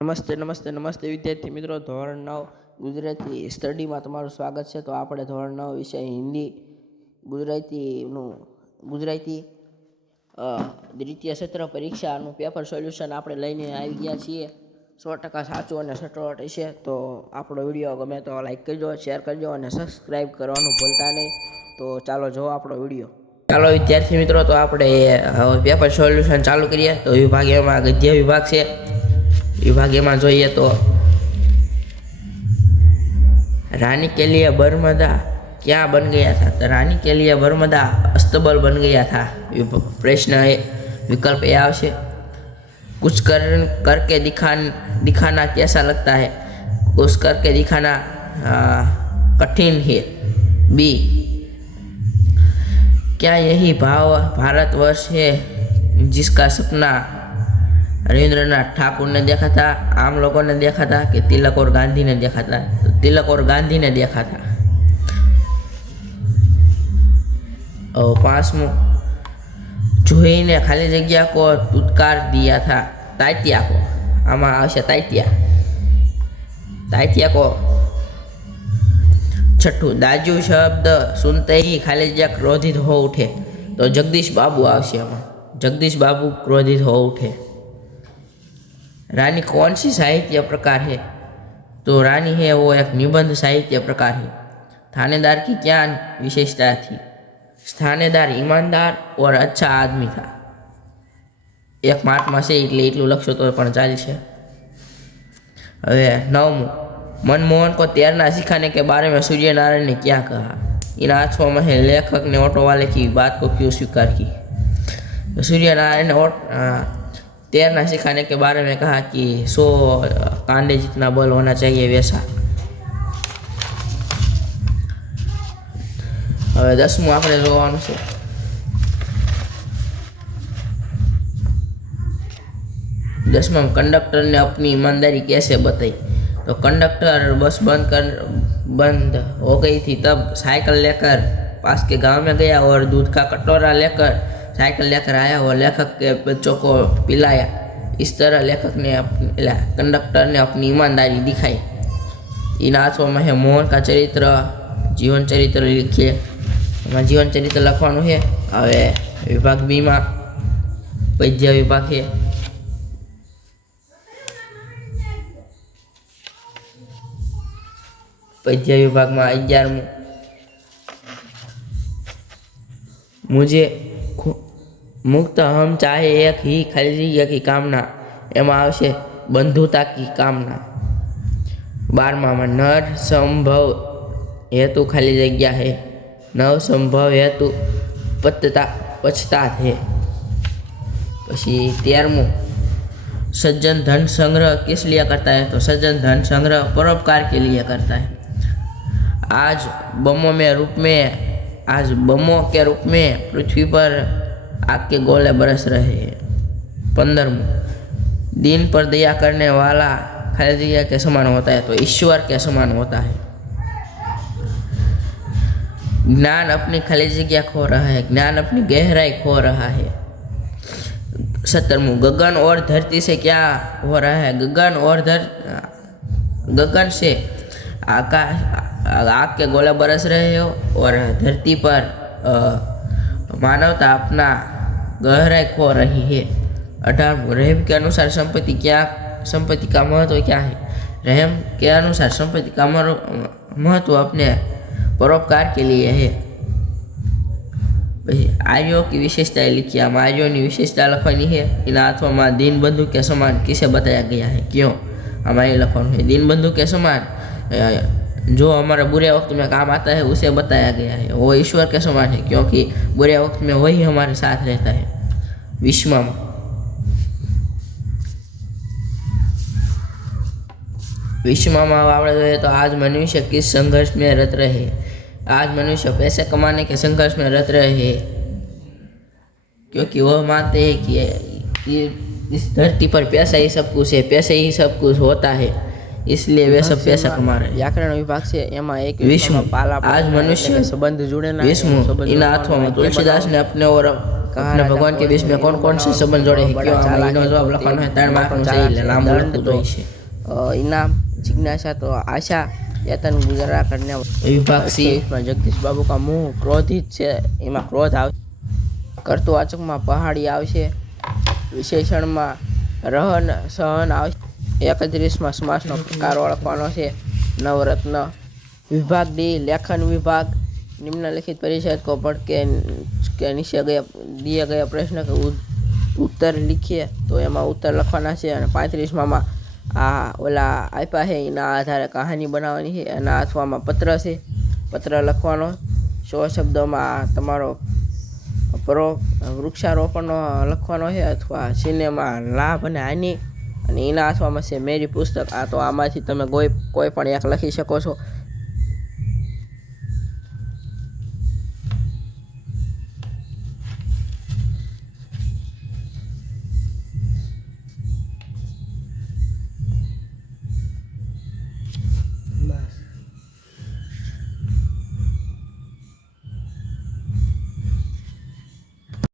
નમસ્તે વિદ્યાર્થી મિત્રો, ધોરણ 9 ગુજરાતી સ્ટડીમાં તમારું સ્વાગત છે. તો આપણે ધોરણ 9 વિષય હિન્દી ગુજરાતી દ્વિતીય સત્ર પરીક્ષાનું પેપર સોલ્યુશન આપણે લઈને આવી ગયા છીએ. 100% સાચું અને સચોટ હશે. તો આપણો વિડીયો ગમે તો લાઈક કરજો, શેર કરજો અને સબસ્ક્રાઈબ કરવાનું ભૂલતા નહીં. તો ચાલો જોવો આપણો વિડીયો. ચાલો વિદ્યાર્થી મિત્રો, તો આપણે પેપર સોલ્યુશન ચાલુ કરીએ. તો વિભાગ એમાં ગદ્ય વિભાગ છે. विभाग में જોઈએ तो रानी के लिए बरमदा क्या बन गया था. तो रानी के लिए बरमदा अस्तबल बन गया था. प्रश्न है, विकल्प ए आवशे. कुछ करके दिखाना कैसा लगता है. कुछ करके दिखाना कठिन है. बी, क्या यही भाव भारतवर्ष है जिसका सपना रविंद्रनाथ ठाकुर ने देखा था, आम लोगों ने देखा था कि तिलक और गांधी ने देखा था. तो तिलक और गांधी ने देखा था. और 5मું, જોઈ ને ખાલી જગ્યા को तुत्कार दिया था. तात्या को आमा आवशे तात्या को. 6ठું, दाजू शब्द सुनते ही खाली जगह क्रोधित हो उठे. तो जगदीश बाबू आवशे. जगदीश बाबू क्रोधित हो उठे. रानी कौन सी साहित्य प्रकार है. तो रानी है वो एक निबंध साहित्य प्रकार है. थानेदार की क्या विशेषता थी. थानेदार ईमानदार और अच्छा आदमी था. एक मार्कમાં છે એટલે એટલું લખશો તો પણ ચાલશે. હવે 9મું, मनमोहन को तैरना सिखाने के बारे में सूर्य नारायण ने क्या कहा. इन आठों में है लेखक ने ऑटो वाले की बात को क्यों स्वीकार की. तो सूर्य नारायण ने तैरना सिखाने के बारे में कहा कि 100 कांडे जितना बल होना चाहिए वैसा. હવે 10મું આપણે જોવાનું છે. 10માં, कंडक्टर ने अपनी ईमानदारी कैसे बताई. तो कंडक्टर बस बंद हो गई थी तब साइकिल लेकर पास के गांव में गया और दूध का कटोरा लेकर साइकिल लेकर आया और लेखक के बच्चों को पिलाया. इस तरह कंडक्टर ने अपनी ईमानदारी दिखाई. इन आठों में है मोहन का चरित्र, जीवन चरित्र लिखिए. जीवन चरित्र लखવાનું है. હવે વિભાગ બી માં પદ્ય વિભાગ છે. पद्य विभाग में 11મું, मुझे मुक्त हम चाहे एक ही खाली जगह की कामना. एमा आवशे बंधुता की कामना. 12માં नर संभव हेतु खाली जगह है. नव संभव हेतु पछतात है. पछी 13મું, सज्जन धन संग्रह किस लिए करता है. तो सज्जन धन संग्रह परोपकार के लिए करता है. आज बमों के रूप में पृथ्वी पर आग के गोले बरस रहे हैं. 15मुं, दिन पर दया करने वाला खाली जगह के समान होता है. तो ईश्वर के समान होता है. ज्ञान अपनी खाली जगह खो रहा है. ज्ञान अपनी गहराई खो रहा है. 17मुं, गगन और धरती से क्या हो रहा है. गगन से आग के गोले बरस रहे हो और धरती पर मानवता अपना गहराई खो रही है. 18मुं, रहम के अनुसार संपत्ति का महत्व क्या है. रहम के अनुसार संपत्ति का महत्व अपने परोपकार के लिए है. आर्यों की विशेषताएं लिखिए. आम आर्यों की विशेषता लखवानी है. इन हाथों में दीन बंधु के समान किसे बताया गया है, क्यों. हमारे लखवान है दीन बंधु के समान जो हमारे बुरे वक्त में काम आता है उसे बताया गया है. वो ईश्वर के समान है क्योंकि बुरे वक्त में वही हमारे साथ रहता है. 20માં આપણે જોઈએ તો आज मनुष्य किस संघर्ष में रत रहे. आज मनुष्य पैसे कमाने के संघर्ष में रत रहे हैं क्योंकि वह मानते हैं कि इस धरती पर पैसा ही सब कुछ है, पैसे ही सब कुछ होता है, इसलिए वे सब पैसा कमा रहे. व्याकरण विभाग से एमा एक 20મું, आज मनुष्य संबंध जुड़े ना. 20મું, इन हाथों में तुलसीदास ने अपने और अपने भगवान के बीच में कौन कौन से संबंध जोड़े हैं क्यों आમાં એનો જવાબ લખવાનો છે 3 માર્કનો છે એટલે લાંબુ લખવું જોઈએ इनाम जिज्ञासा तो आशा यतन गुजारा करने विभाग सी इसमें जगदीश बाबू का मुंह क्रोधित છે એમાં ક્રોધ આવે કર્તવાચકમાં પહાડી આવશે વિશેષણમાં રહન સહન આવશે 31માં સમાસનો પ્રકાર ઓળખવાનો છે નવરત્ન विभाग डी लेखन विभाग निम्नलिखित परिषद को पढ़ के नीचे दिए गए प्रश्न का उत्तर लिखिए तो एम उत्तर लखवाना है 35માં आ ओला आप्या है एना आधारे कहानी बनावनी है एना अथवा पत्र से पत्र लखवानो 100 शब्दों में तमारो वृक्षारोपण लखवानो है अथवा सिनेमा लाभ अने हानि अने एना अथवा से मेरी पुस्तक आ तो आमांथी तमे कोई पण एक लखी शको छो।